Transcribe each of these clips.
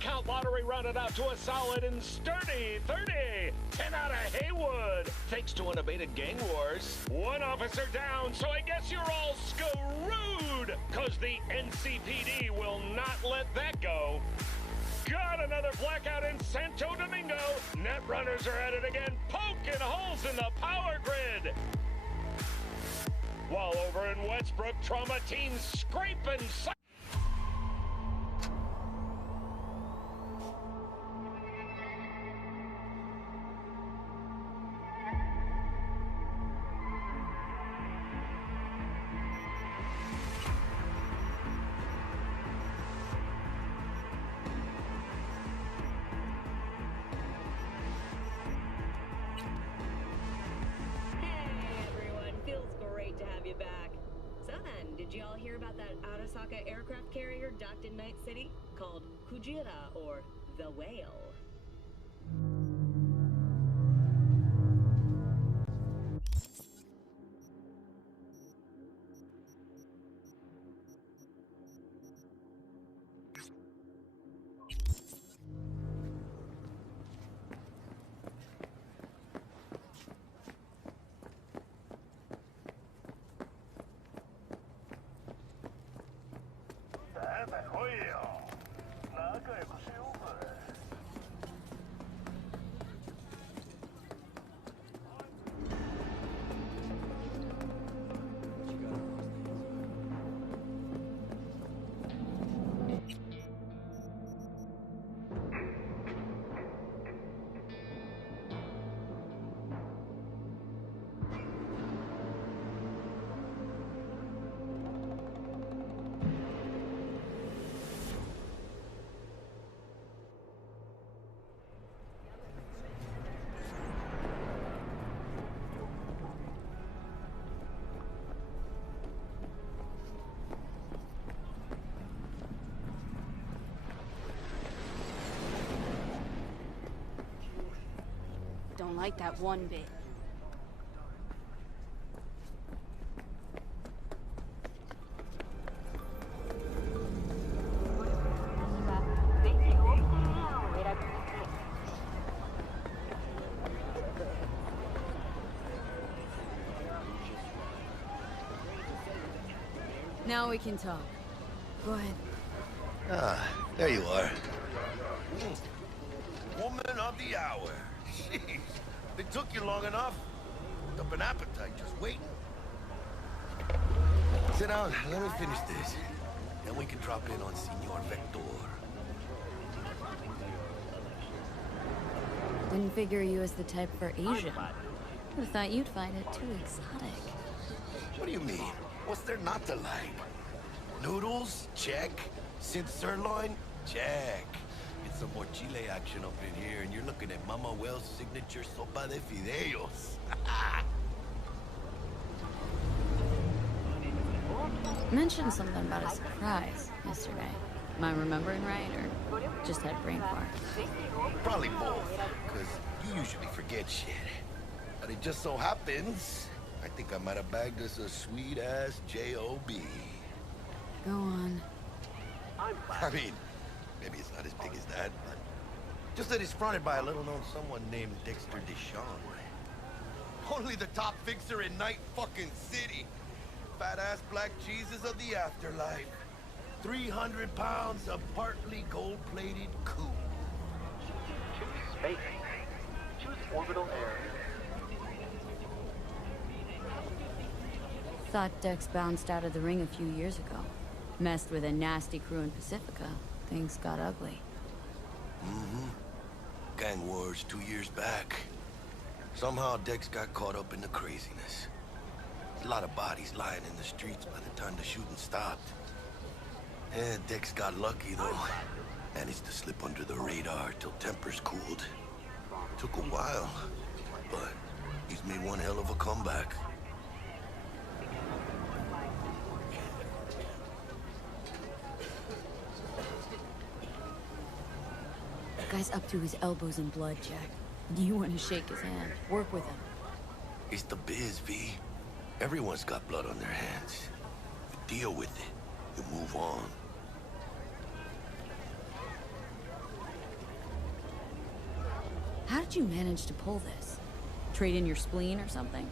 count lottery rounded out to a solid and sturdy 30. 10 out of Haywood. Thanks to unabated gang wars. One officer down, so I guess you're all screwed. Cause the NCPD will not let that go. Got another blackout in Santo Domingo. Netrunners are at it again, poking holes in the power grid. While over in Westbrook, trauma teams scraping. Aircraft carrier docked in Night City called Kujira, or the Whale. Don't like that one bit. Now we can talk. Go ahead. Ah, there you are. Woman of the hour. Jeez, it took you long enough. Up an appetite just waiting. Sit down, let me finish this. Then we can drop in on Senor Vector. Didn't figure you as the type for Asian. Would've thought you'd find it too exotic. What do you mean? What's there not to like? Noodles? Check. Synth sirloin? Check. Get some more chile action up in here, and you're looking at Mama Wells' signature sopa de fideos. Mentioned something about a surprise yesterday. Am I remembering right, or just had brain fart? Probably both, because you usually forget shit. But it just so happens, I think I might have bagged us a sweet-ass J.O.B. Go on. I mean, maybe it's not as big as that, but just that it's fronted by a little-known someone named Dexter Deshawn. Only the top fixer in Night fucking City. Fat-ass black Jesus of the afterlife. 300 pounds of partly gold-plated cool. Choose space. Choose orbital air. Thought Dex bounced out of the ring a few years ago. Messed with a nasty crew in Pacifica. Things got ugly. Mm-hmm. Gang wars 2 years back. Somehow Dex got caught up in the craziness. A lot of bodies lying in the streets by the time the shooting stopped. Yeah, Dex got lucky though. Managed to slip under the radar till tempers cooled. Took a while, but he's made one hell of a comeback. Guy's up to his elbows in blood, Jack. You want to shake his hand, work with him. It's the biz, V. Everyone's got blood on their hands. You deal with it. You move on. How'd you manage to pull this? Trade in your spleen or something?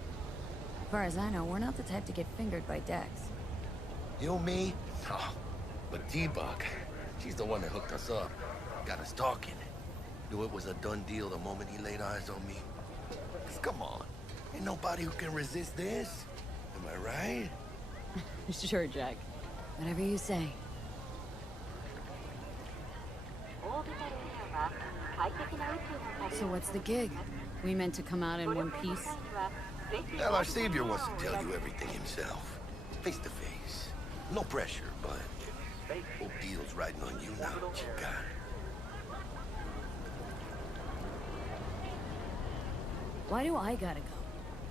As far as I know, we're not the type to get fingered by Dex. You, me? Oh, but T-Bug, she's the one that hooked us up. Got us talking. Knew it was a done deal the moment he laid eyes on me. 'Cause come on, ain't nobody who can resist this. Am I right? Sure, Jack. Whatever you say. So what's the gig? We meant to come out in one piece? Well, our savior wants to tell you everything himself. Face to face. No pressure, but whole deal's riding on you now, chica. Why do I gotta go?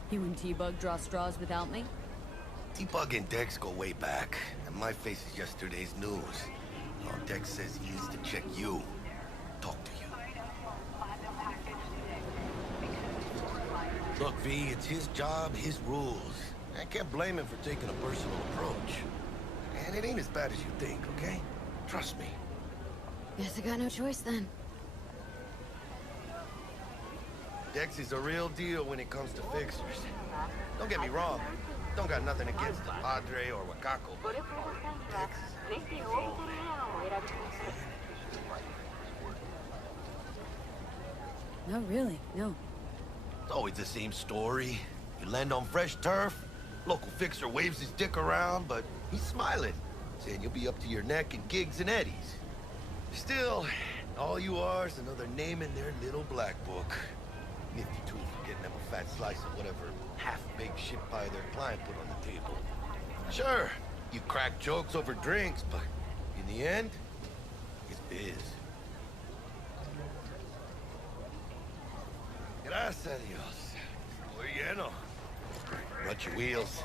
You and T-Bug draw straws without me? T-Bug and Dex go way back, and my face is yesterday's news. Now Dex says he needs to check you. Talk to you. Look, V, it's his job, his rules. I can't blame him for taking a personal approach. And it ain't as bad as you think, okay? Trust me. Guess I got no choice then. Dex is a real deal when it comes to fixers. Don't get me wrong. Don't got nothing against the Padre or Wakako, but Dex is No, really, no. It's always the same story. You land on fresh turf, local fixer waves his dick around, but he's smiling, saying you'll be up to your neck in gigs and eddies. Still, all you are is another name in their little black book. Nifty tool for getting them a fat slice of whatever half-baked shit pie their client put on the table. Sure, you crack jokes over drinks, but in the end, it's biz. Gracias a Dios. Muy lleno. Brought your wheels.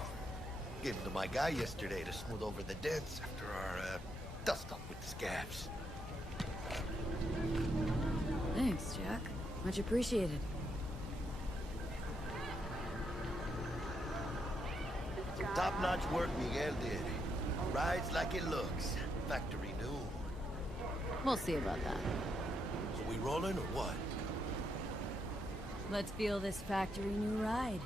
Gave them to my guy yesterday to smooth over the dents after our dust-up with the scabs. Thanks, Jack. Much appreciated. Top-notch work Miguel did. Rides like it looks. Factory new. We'll see about that. So we rolling or what? Let's feel this factory new ride.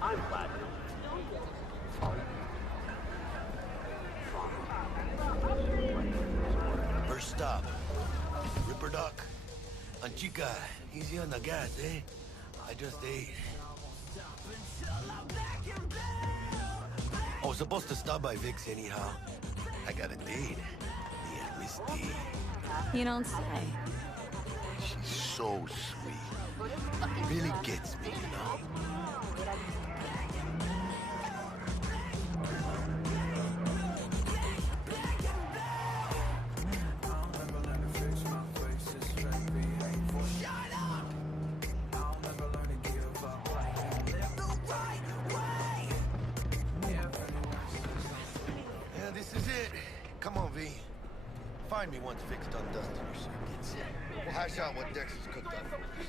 I'm glad. First stop. Ripper Duck. And chica, easy on the gas, eh? I just ate. I was supposed to stop by Vic's anyhow. I got a date. Me and Miss D. You don't say. She's so sweet. Really gets me, you know? Yeah, this is it. Come on, V. Find me once Vic's done dusting her circuits. We'll hash out what Dex has cooked up for us.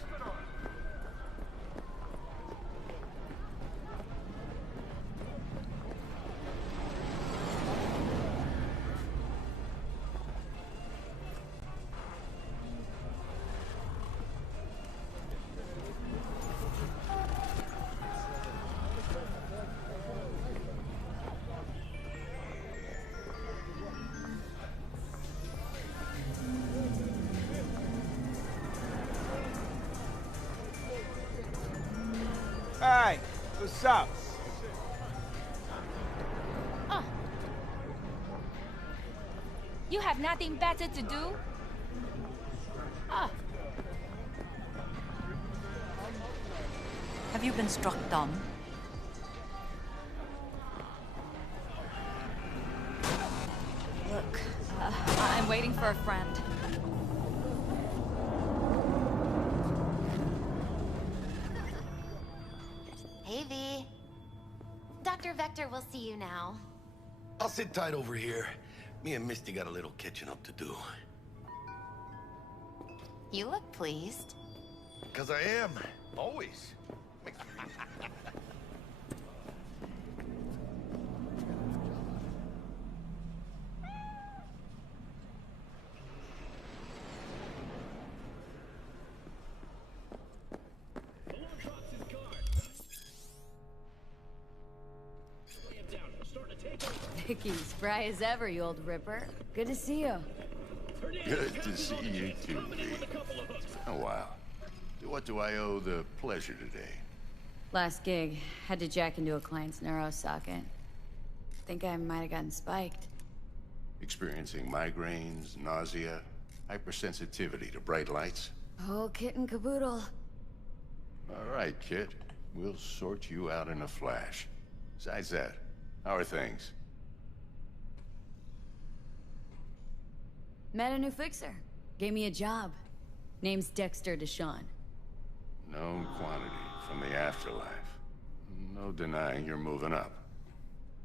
Hey, what's up? You have nothing better to do? Have you been struck dumb? Look, I'm waiting for a friend. Hey, V. Dr. Vector will see you now. I'll sit tight over here. Me and Misty got a little catching up to do. You look pleased. 'Cause I am. Always. Vicky, spry as ever, you old ripper. Good to see you. Good to see you too, V. Oh, wow. What do I owe the pleasure today? Last gig, had to jack into a client's neuro socket. Think I might have gotten spiked. Experiencing migraines, nausea, hypersensitivity to bright lights? Oh, kit and caboodle. All right, kid. We'll sort you out in a flash. Besides that, how are things? Met a new fixer. Gave me a job. Name's Dexter Deshawn. Known quantity from the afterlife. No denying you're moving up.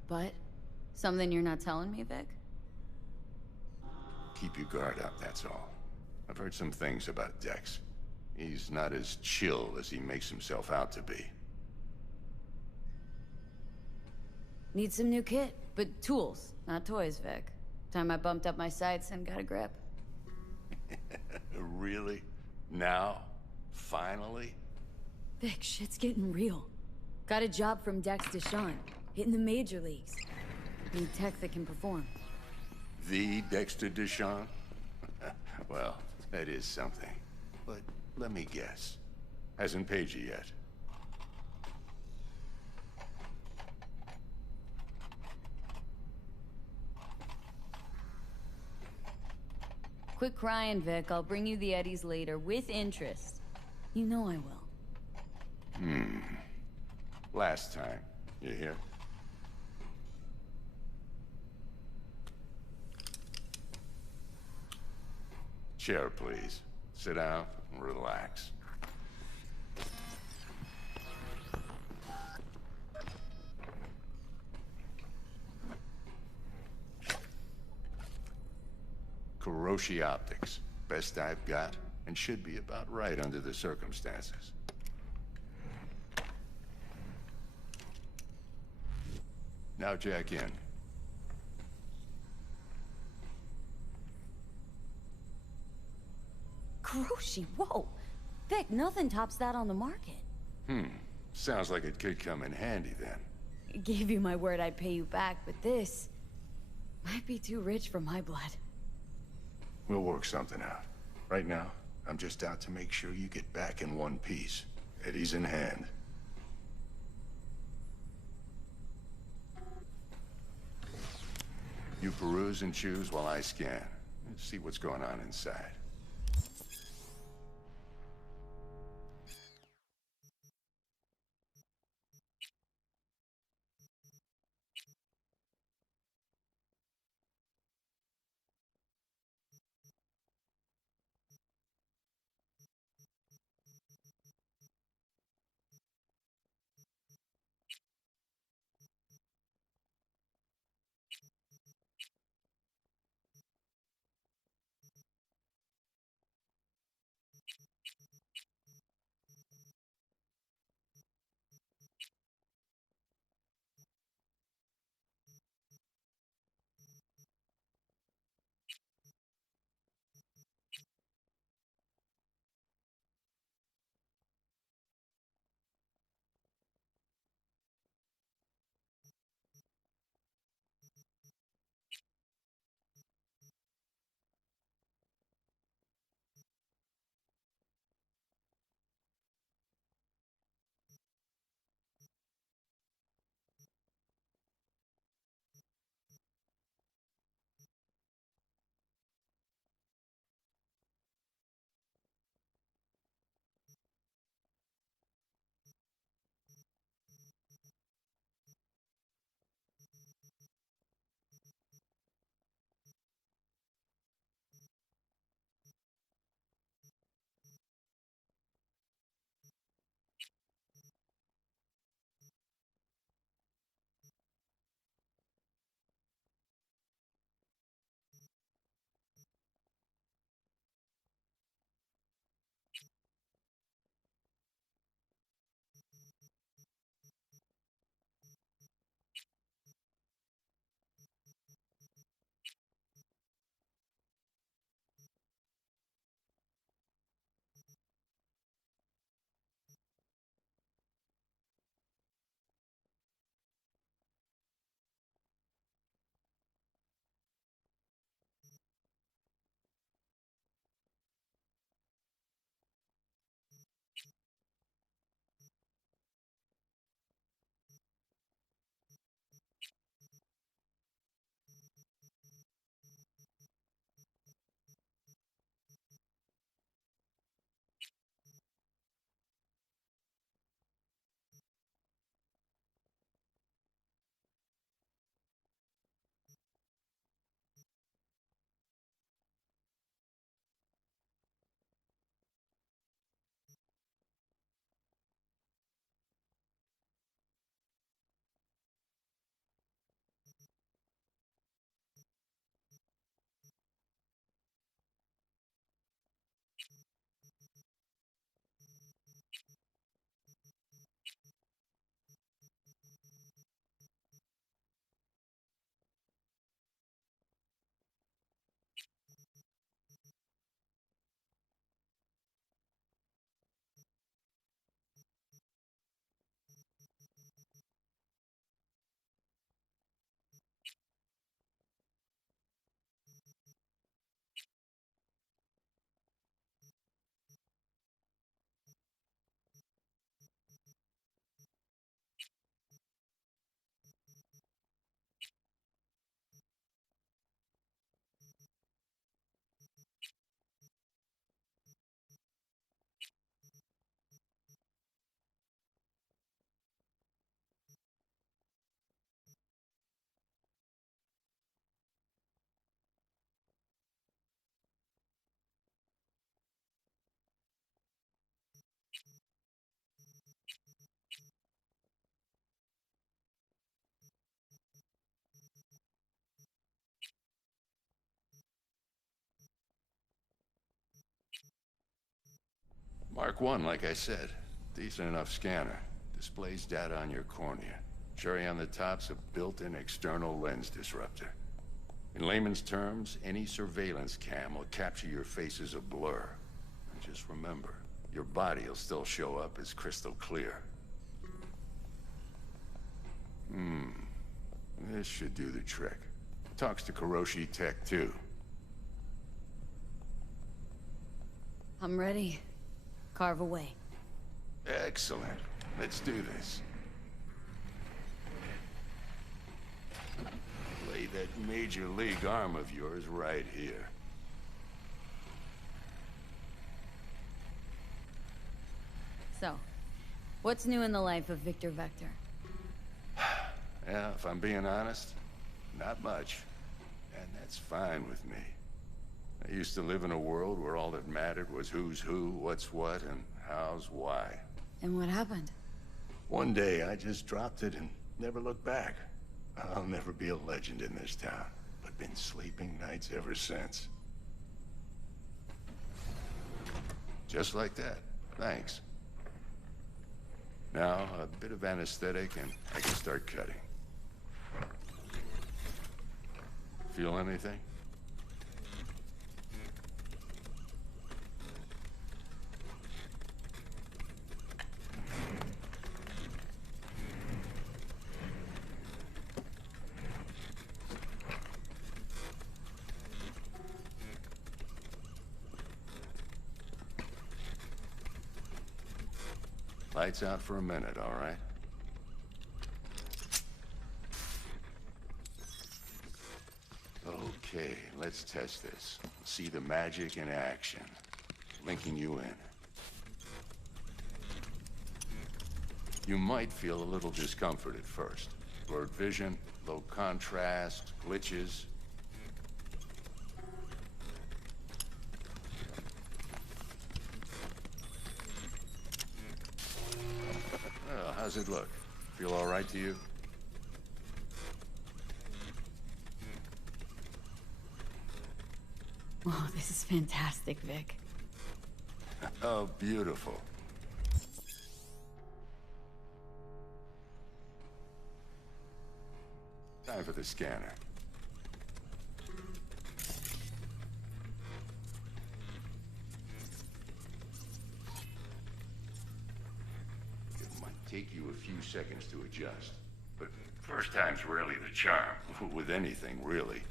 But? Something you're not telling me, Vic? Keep your guard up, that's all. I've heard some things about Dex. He's not as chill as he makes himself out to be. Need some new kit, but tools, not toys, Vic. Time I bumped up my sights and got a grip. Really? Now? Finally? Vic, shit's getting real. Got a job from Dex Deshawn, hitting the major leagues. Need tech that can perform. The Dexter Deshawn? Well, that is something. But let me guess. Hasn't paid you yet. Quit crying, Vic. I'll bring you the Eddies later, with interest. You know I will. Last time. You hear? Chair, please. Sit down and relax. Kuroshi Optics. Best I've got, and should be about right under the circumstances. Now jack in. Kuroshi, whoa! Vic, nothing tops that on the market. Sounds like it could come in handy then. Gave you my word I'd pay you back, but this might be too rich for my blood. We'll work something out. Right now, I'm just out to make sure you get back in one piece. Eddie's in hand. You peruse and choose while I scan. See what's going on inside. Mark 1, like I said. Decent enough scanner. Displays data on your cornea. Cherry on the top's a built-in external lens disruptor. In layman's terms, any surveillance cam will capture your face as a blur. And just remember, your body will still show up as crystal clear. This should do the trick. Talks to Kiroshi Tech, too. I'm ready. Carve away. Excellent. Let's do this. Lay that major league arm of yours right here. So, what's new in the life of Victor Vector? Yeah, if I'm being honest, not much. And that's fine with me. I used to live in a world where all that mattered was who's who, what's what, and how's why. And what happened? One day, I just dropped it and never looked back. I'll never be a legend in this town, but been sleeping nights ever since. Just like that. Thanks. Now, a bit of anesthetic and I can start cutting. Feel anything? Lights out for a minute, all right? Okay, let's test this. See the magic in action. Linking you in. You might feel a little discomfort at first. Blurred vision, low contrast, glitches. Well, how's it look? Feel all right to you? Oh, this is fantastic, Vic. Oh, beautiful. Time for the scanner. It might take you a few seconds to adjust, but first time's rarely the charm. With anything, really.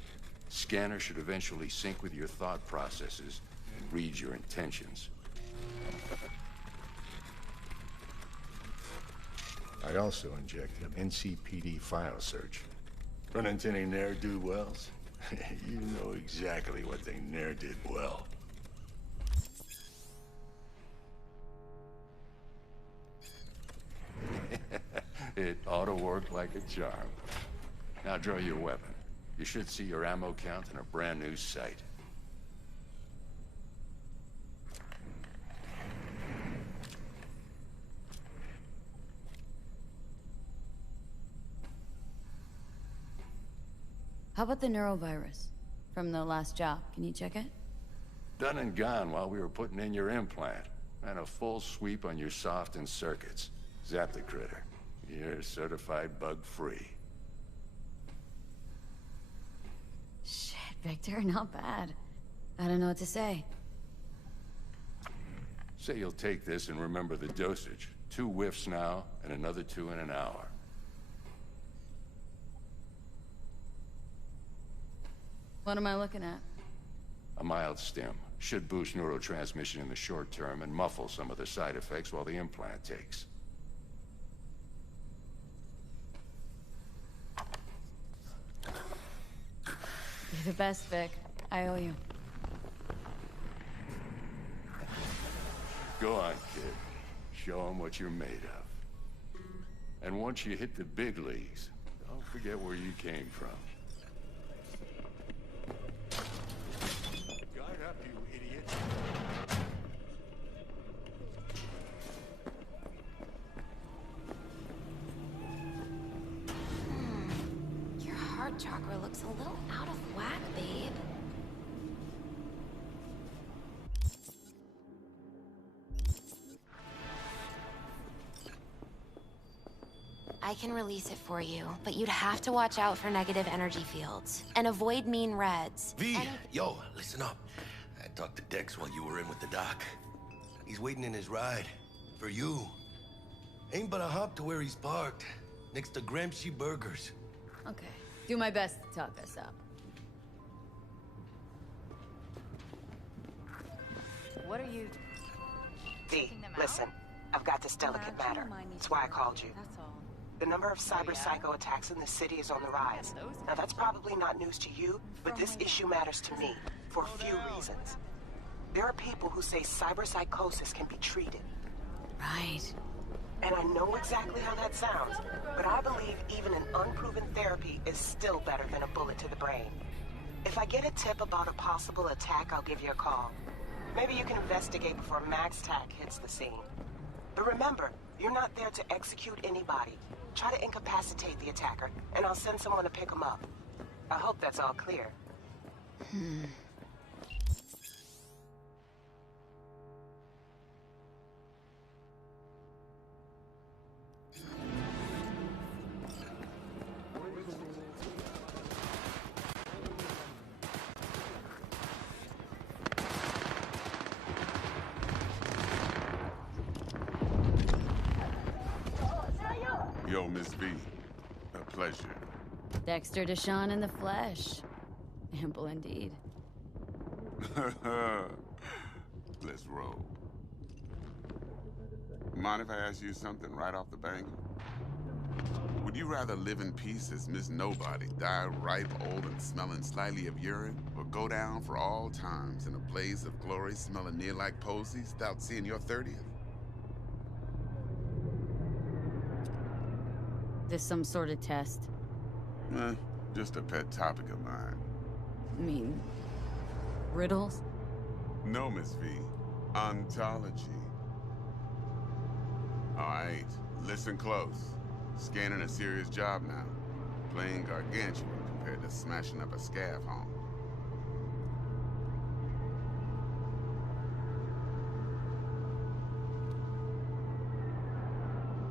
Scanner should eventually sync with your thought processes and read your intentions. I also injected an NCPD file search. Run into any ne'er-do-wells? You know exactly what they ne'er did well. It ought to work like a charm. Now draw your weapon. You should see your ammo count in a brand new sight. How about the neurovirus? From the last job, can you check it? Done and gone while we were putting in your implant. And a full sweep on your soft and circuits. Zap the critter. You're certified bug-free. Shit, Victor, not bad. I don't know what to say. Say you'll take this and remember the dosage. 2 whiffs now, and another 2 in an hour. What am I looking at? A mild stim. Should boost neurotransmission in the short term and muffle some of the side effects while the implant takes. You're the best, Vic. I owe you. Go on, kid. Show them what you're made of. And once you hit the big leagues, don't forget where you came from. Guard up, you idiot. Your heart chakra looks a little out of whack, babe. I can release it for you, but you'd have to watch out for negative energy fields. And avoid mean reds. V, yo, listen up. I talked to Dex while you were in with the doc. He's waiting in his ride. For you. Ain't but a hop to where he's parked. Next to Gramsci Burgers. Okay. Do my best to talk us up. What are you... V, listen. I've got this delicate matter. That's why I called you. The number of cyber-psycho attacks in the city is on the rise. Now, that's probably not news to you, but this issue matters to me for a few reasons. There are people who say cyberpsychosis can be treated. Right. And I know exactly how that sounds, but I believe even an unproven therapy is still better than a bullet to the brain. If I get a tip about a possible attack, I'll give you a call. Maybe you can investigate before Max Tack hits the scene. But remember, you're not there to execute anybody. Try to incapacitate the attacker, and I'll send someone to pick him up. I hope that's all clear. Yo, Miss V. A pleasure. Dexter Deshawn in the flesh. Ample indeed. Let's roll. Mind if I ask you something right off the bank? Would you rather live in peace as Miss Nobody, die ripe, old, and smelling slightly of urine, or go down for all times in a blaze of glory smelling near like posies without seeing your 30th? This some sort of test? Just a pet topic of mine. I mean, riddles? No, Miss V. Ontology. All right, listen close. Scanning a serious job now. Playing gargantuan compared to smashing up a scav home.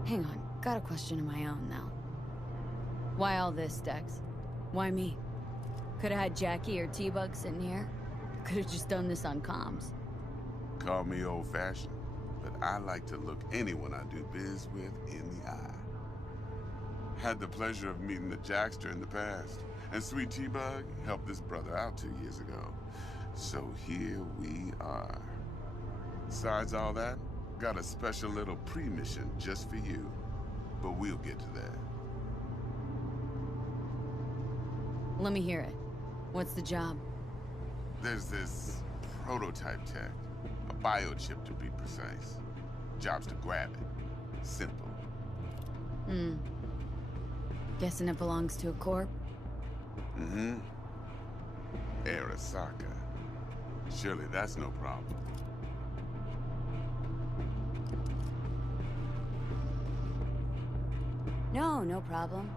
Hang on, got a question of my own now. Why all this, Dex? Why me? Could've had Jackie or T-Bug sitting here. Could've just done this on comms. Call me old-fashioned, but I like to look anyone I do biz with in the eye. Had the pleasure of meeting the Jackster in the past, and Sweet T-Bug helped this brother out 2 years ago. So here we are. Besides all that, got a special little pre-mission just for you. But we'll get to that. Let me hear it. What's the job? There's this prototype tech. A biochip to be precise. Job's to grab it. Simple. Guessing it belongs to a corp? Arasaka. Surely that's no problem. No, no problem.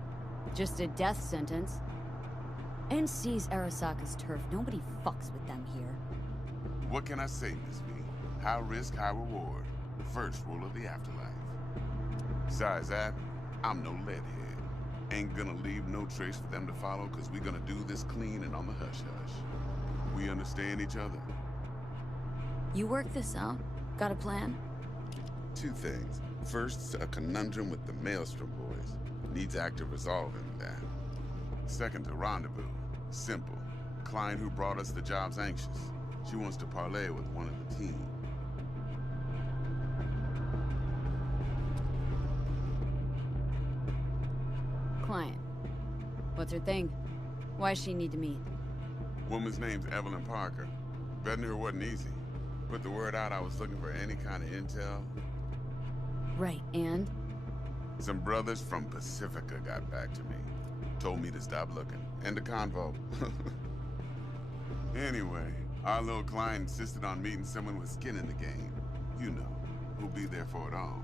Just a death sentence. NC's Arasaka's turf. Nobody fucks with them here. What can I say, Miss V? High risk, high reward. First rule of the afterlife. Besides that, I'm no leadhead. Ain't gonna leave no trace for them to follow, cause we gonna do this clean and on the hush-hush. We understand each other? You work this out? Got a plan? Two things. First, a conundrum with the Maelstrom boys. Needs active resolving that. Second, a rendezvous. Simple. Client who brought us the job's anxious. She wants to parlay with one of the team. Client. What's her thing? Why does she need to meet? Woman's name's Evelyn Parker. Betting her wasn't easy. Put the word out I was looking for any kind of intel. Right, and? Some brothers from Pacifica got back to me. Told me to stop looking. End of convo. Anyway, our little client insisted on meeting someone with skin in the game. You know, who'll be there for it all.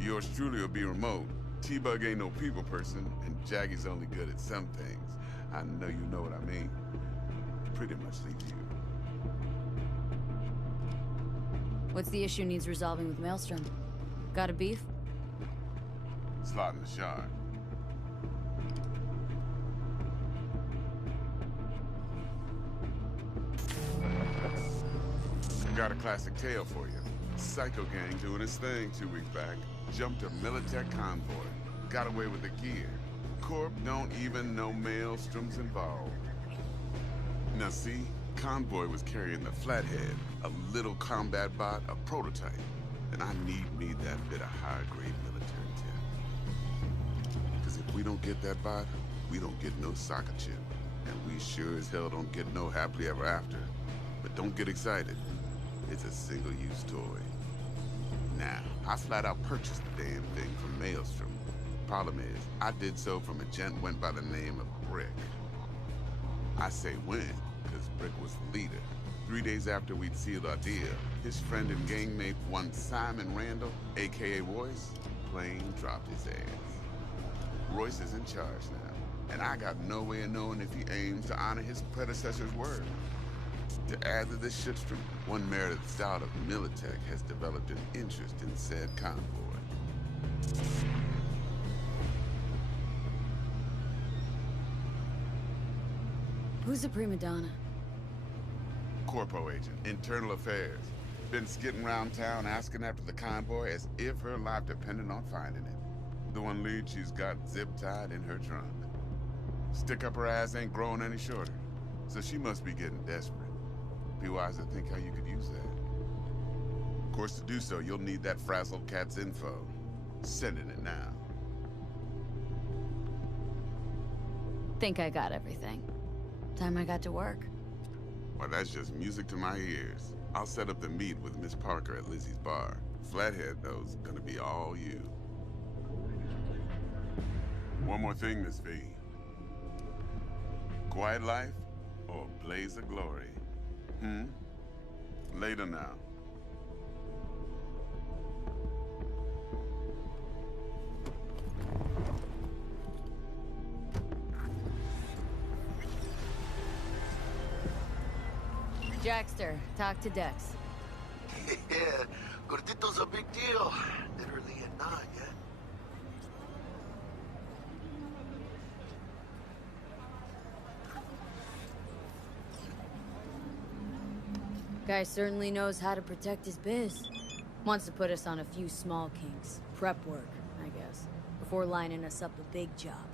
Yours truly will be remote. T-Bug ain't no people person, and Jaggy's only good at some things. I know you know what I mean. Pretty much leave you. What's the issue needs resolving with Maelstrom? Got a beef? slotting the shard. Got a classic tale for you. Psycho gang doing his thing 2 weeks back. Jumped a Militech convoy. Got away with the gear. Corp don't even know Maelstrom's involved. Now see, convoy was carrying the Flathead, a little combat bot, a prototype. And I need me that bit of high-grade military tech. Because if we don't get that bot, we don't get no soccer chip. And we sure as hell don't get no happily ever after. But don't get excited. It's a single-use toy. Now, I flat out purchased the damn thing from Maelstrom. Problem is, I did so from a gent went by the name of Brick. I say when, because Brick was the leader. 3 days after we'd sealed our deal, his friend and gangmate, one Simon Randall, aka Royce, plain dropped his ass. Royce is in charge now, and I got no way of knowing if he aims to honor his predecessor's word. To add to this shitstream, one Meredith Stout of Militech has developed an interest in said convoy. Who's the prima donna? Corpo agent, internal affairs. Been skidding around town asking after the convoy as if her life depended on finding it. The one lead she's got zip-tied in her trunk. Stick up her ass ain't growing any shorter, so she must be getting desperate. Be wise to think how you could use that. Of course, to do so, you'll need that frazzled cat's info. Sending it now. Think I got everything. Time I got to work. Well, that's just music to my ears. I'll set up the meet with Miss Parker at Lizzie's bar. Flathead, though, is gonna be all you. One more thing, Miss V. Quiet life or blaze of glory? Later now. Jackster, talk to Dex. Yeah, Gordito's a big deal. Literally and not, yeah. Guy certainly knows how to protect his biz. Wants to put us on a few small kinks. Prep work, I guess. Before lining us up a big job.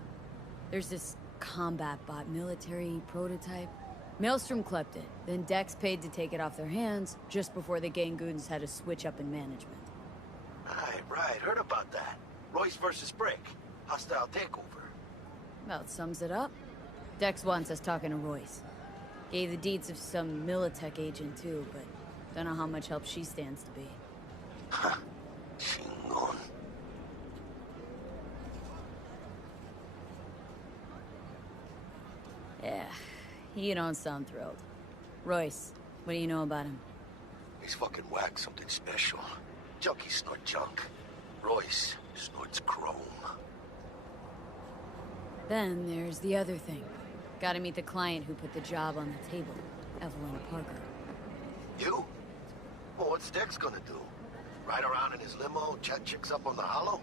There's this combat bot military prototype. Maelstrom clept it, then Dex paid to take it off their hands just before the Gangoons had a switch up in management. Right, heard about that. Royce versus Brick. Hostile takeover. About sums it up. Dex wants us talking to Royce. Gave the deeds of some Militech agent too, but don't know how much help she stands to be. Huh. Chingon. Yeah, you don't sound thrilled. Royce, what do you know about him? He's fucking whack, something special. Junkies snort junk. Royce snorts chrome. Then there's the other thing. Gotta meet the client who put the job on the table, Evelyn Parker. You? Well, what's Dex gonna do? Ride around in his limo, chat chicks up on the hollow?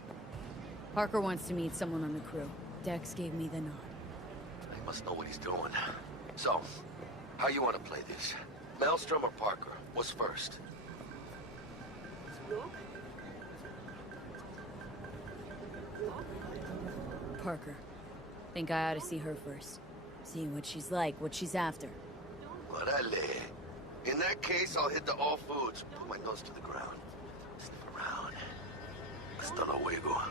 Parker wants to meet someone on the crew. Dex gave me the nod. He must know what he's doing. So, how you want to play this? Maelstrom or Parker? What's first? Parker. Think I ought to see her first. See what she's like, what she's after. Orale. In that case, I'll hit the all foods. Put my nose to the ground. Sniff around. Hasta luego.